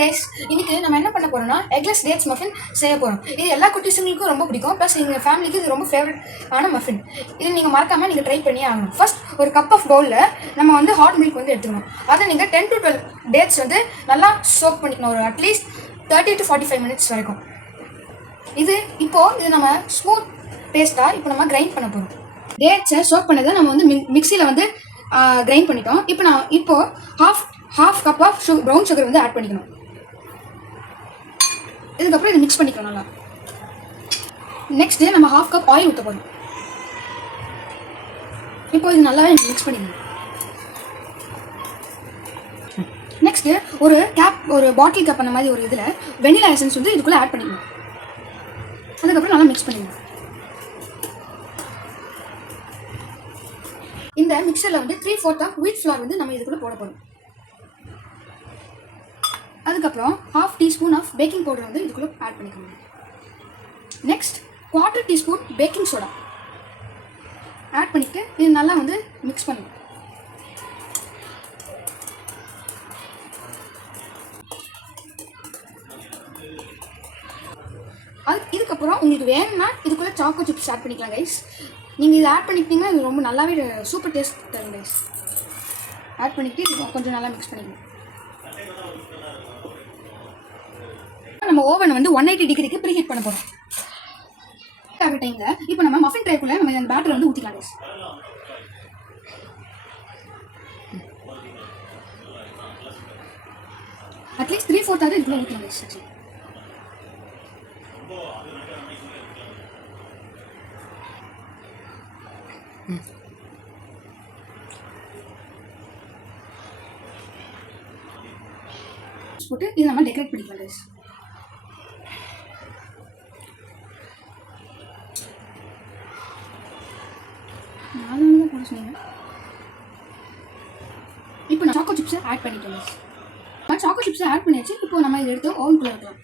Guys இன்னைக்கு நம்ம என்ன பண்ண போறோம்னா எக்லெஸ் டேட்ஸ் மஃபின் செய்ய போறோம். இது எல்லா குட்டீஸுங்களுக்கும் ரொம்ப பிடிக்கும். ப்ளஸ் எங்கள் ஃபேமிலிக்கு இது ரொம்ப ஃபேவரட்டான மஃபின். இது நீங்கள் மறக்காமல் நீங்கள் ட்ரை பண்ணியே ஆகணும். ஃபர்ஸ்ட் ஒரு கப் ஆஃப் பவுலில் நம்ம வந்து ஹாட் மில்க் வந்து எடுத்துக்கணும். அதை நீங்கள் 10 to 12 டேட்ஸ் வந்து நல்லா சோக் பண்ணிக்கணும். ஒரு அட்லீஸ்ட் 30 to 45 மினிட்ஸ் வரைக்கும். இது நம்ம ஸ்மூத் பேஸ்ட்டாக இப்போ நம்ம கிரைண்ட் பண்ண போகிறோம். டேட்ஸை சோக் பண்ணதை நம்ம வந்து மிக்சியில் வந்து கிரைண்ட் பண்ணிட்டோம். இப்போ half cup of brown sugar வந்து ஆட் பண்ணிக்கணும். இதுக்கப்புறம் இதை மிக்ஸ் பண்ணிக்கணும் நல்லா. நெக்ஸ்ட்டு நம்ம ஹாஃப் கப் ஆயில் ஊற்ற போகிறோம். இப்போ இது நல்லாவே மிக்ஸ் பண்ணிக்கணும். நெக்ஸ்ட்டு ஒரு பாட்டில் கப் அந்த மாதிரி ஒரு இதில் வெனிலா எசன்ஸ் வந்து இதுக்குள்ளே ஆட் பண்ணிக்கணும். அதுக்கப்புறம் நல்லா மிக்ஸ் பண்ணிக்கணும். இந்த மிக்சரில் வந்து 3/4 ஆஃப் வீட் ஃப்ளார் வந்து நம்ம இதுக்குள்ளே போட போகிறோம். அதுக்கப்புறம் 1/2 டீஸ்பூன் ஆஃப் பேக்கிங் பவுடர் வந்து இதுக்குள்ளே ஆட் பண்ணிக்கணும். Next 1/4 teaspoon baking soda add பண்ணிவிட்டு இது நல்லா வந்து மிக்ஸ் பண்ணணும். இதுக்கப்புறம் உங்களுக்கு வேணும்னா இதுக்குள்ளே சாக்கோ சிப்ஸ் ஆட் பண்ணிக்கலாம் கைஸ். நீங்கள் இதை ஆட் பண்ணிக்கிட்டீங்கன்னா இது ரொம்ப நல்லாவே சூப்பர் டேஸ்ட் தரும் கைஸ். ஆட் பண்ணிவிட்டு கொஞ்சம் நல்லா மிக்ஸ் பண்ணிக்கணும். நம்ம ஓவனை வந்து 180 டிகிரிக்கு ப்ரீஹீட் பண்ண போகிறோம். ஆகிற டைமில் இப்போ நம்ம மஃபின் ட்ரேக்குள்ளே நம்ம இந்த பேட்டரை வந்து ஊற்றிக்கலாம் கைஸ். அட்லீஸ்ட் 3/4 இதுக்குள்ளே ஊற்றலாம் கைஸ். போட்டு இது நம்ம டெக்கரேட் பண்ணிக்கலாம் கைஸ். இப்போ நான் சாக்கோ சிப்ஸை ஆட் பண்ணிட்டோம். சாக்கோ சிப்ஸை ஆட் பண்ணியாச்சு. இப்போ நம்ம இதை எடுத்து ஓவனுக்குள்ளே வைக்கலாம்.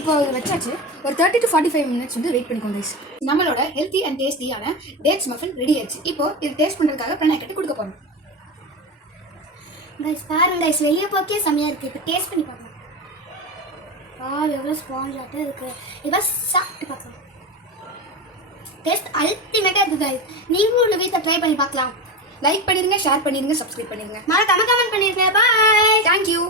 இப்போ வச்சாச்சு. ஒரு 30 to 45 மினிட்ஸ் வந்து வெயிட் பண்ணிக்கோங்க கைஸ். நம்மளோட ஹெல்த்தி அண்ட் டேஸ்டியான டேட்ஸ் மஃபின் ரெடி ஆயிடுச்சு. இப்போ இது டேஸ்ட் பண்ணுறதுக்காக பிரணா கட்டி கொடுக்க போகிறோம். கைஸ் பாருங்க கைஸ், வெளியே போக்கே செம்மையாக இருக்குது. இப்போ டேஸ்ட் பண்ணி பார்க்கலாம். எவ்வளோ ஸ்பாஞ்சாட்டு இருக்குது. இப்போ சாப்பிட்டு பார்க்கலாம். டேஸ்ட் அல்டிமேட்டாக இருக்குது கைஸ். நீங்களும் உள்ள வீட்டில் ட்ரை பண்ணி பார்க்கலாம். லைக் பண்ணிடுங்க, ஷேர் பண்ணிடுங்க, சப்ஸ்கிரைப் பண்ணிடுங்க, மறக்காம கமெண்ட் பண்ணிடுங்க. பாய், தேங்க்யூ.